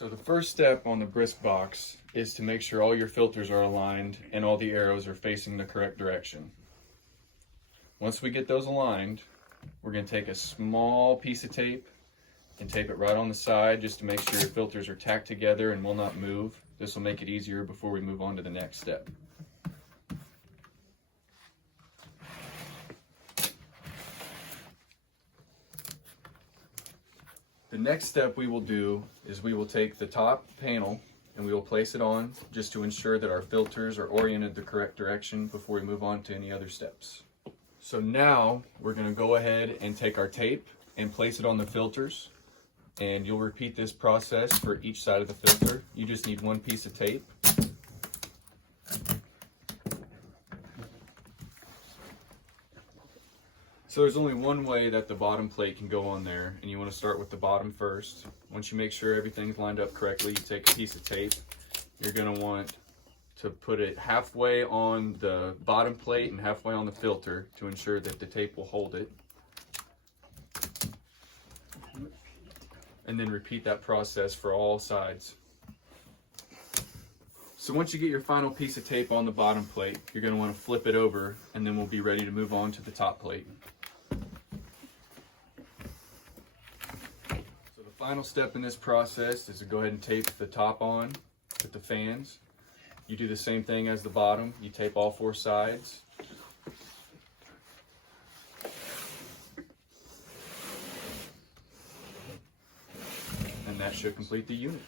So the first step on the Brisk box is to make sure all your filters are aligned and all the arrows are facing the correct direction. Once we get those aligned, we're going to take a small piece of tape and tape it right on the side just to make sure your filters are tacked together and will not move. This will make it easier before we move on to the next step. The next step we will do is we will take the top panel and we will place it on just to ensure that our filters are oriented the correct direction before we move on to any other steps. So now we're going to go ahead and take our tape and place it on the filters, and you'll repeat this process for each side of the filter. You just need one piece of tape. So there's only one way that the bottom plate can go on there, and you want to start with the bottom first. Once you make sure everything's lined up correctly, you take a piece of tape. You're going to want to put it halfway on the bottom plate and halfway on the filter to ensure that the tape will hold it. And then repeat that process for all sides. So once you get your final piece of tape on the bottom plate, you're going to want to flip it over, and then we'll be ready to move on to the top plate. So the final step in this process is to go ahead and tape the top on with the fans. You do the same thing as the bottom. You tape all four sides. And that should complete the unit.